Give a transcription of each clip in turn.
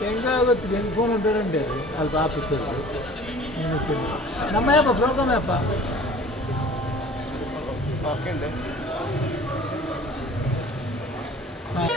ಹೆಂಗೆ ಆಗುತ್ತೆ ಹೆಂಗೆ ಫೋನ್ ಉಂಟಂಡೆ ಅಲ್ಪ ಆಫೀಸಲ್ಲಿ ನಮ್ಮ ಯಪ್ಪ ಪ್ರೋಗ್ರಾಮ್ ಯಪ್ಪ ಹಾಂ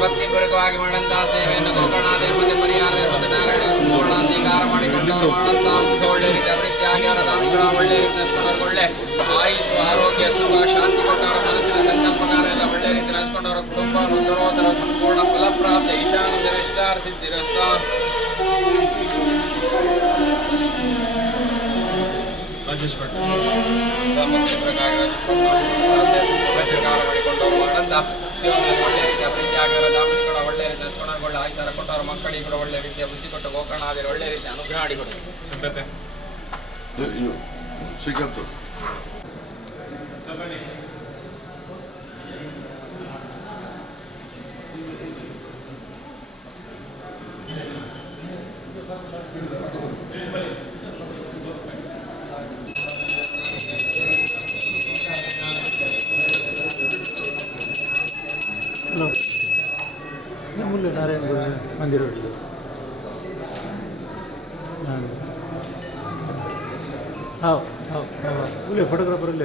ಭಕ್ತಿಪೂರ್ವಕವಾಗಿ ಮಾಡಂತಹ ಸೇವೆಯನ್ನು ಗೋಕರ್ಣಾದಿ ಮತ್ತು ಪರಿಹಾರ ಸತ್ಯನಾರಾಯಣ ಸಂಪೂರ್ಣ ಸ್ವೀಕಾರ ಮಾಡಿಕೊಂಡವರು ಮಾಡಂತಹ ಒಳ್ಳೆ ರೀತಿಯ ಪ್ರೀತಿಯಾಗಿ ದಾನಿಗಳ ಒಳ್ಳೆ ರೀತಿಯ ನಡೆಸ್ಕೊಂಡವ್ರು ಒಳ್ಳೆ ಆಯುಷ್ ಆರೋಗ್ಯ ಸುಖ ಶಾಂತಿ ಕೊಟ್ಟವರ ಮನಸ್ಸಿನ ಸಂಕಲ್ಪಕಾರ ಎಲ್ಲ ಒಳ್ಳೆ ರೀತಿ ನಡೆಸ್ಕೊಂಡವರ ಕುಟುಂಬ ಉತ್ತರೋತ್ತರ ಸಂಪೂರ್ಣ ಫಲಪ್ರಾಪ್ತ ಈಶಾನ ಜರಿಷ್ಟಾರ ಸಿದ್ಧಿರಸ್ತ ಮಾಡಿಕೊಂಡವರು ಮಾಡಂತಹ ಒಳ್ಳೆ ರೀತಿಯ ಪ್ರೀತಿಯಾಗಿರೋ ದಾಮಿನಿಗಳ ಒಳ್ಳೆ ರೀತಿಯ ನಡೆಸ್ಕೊಂಡವ್ರು ಆಯುಷ್ಯ ಕೊಟ್ಟವ್ರ ಮಕ್ಕಳಿಗೆ ಕೂಡ ಒಳ್ಳೆ ರೀತಿಯ ಬುದ್ಧಿ ಕೊಟ್ಟು ಗೋಕರ್ಣಾದಿ ಒಳ್ಳೆ ರೀತಿಯ ಅನುಗ್ರಹ ಮಾಡಿಕೊಡು. ಶ್ರೀಕಾಂತ್ ಹಲೋ ಮುಲ್ಲೆ ನಾರಾಯಣ ಮಂದಿರ ಹೌದು ಹೌದು ಹೌದು ಒಳ್ಳೆ ಫೋಟೋಗ್ರಾಫರಲ್ಲಿ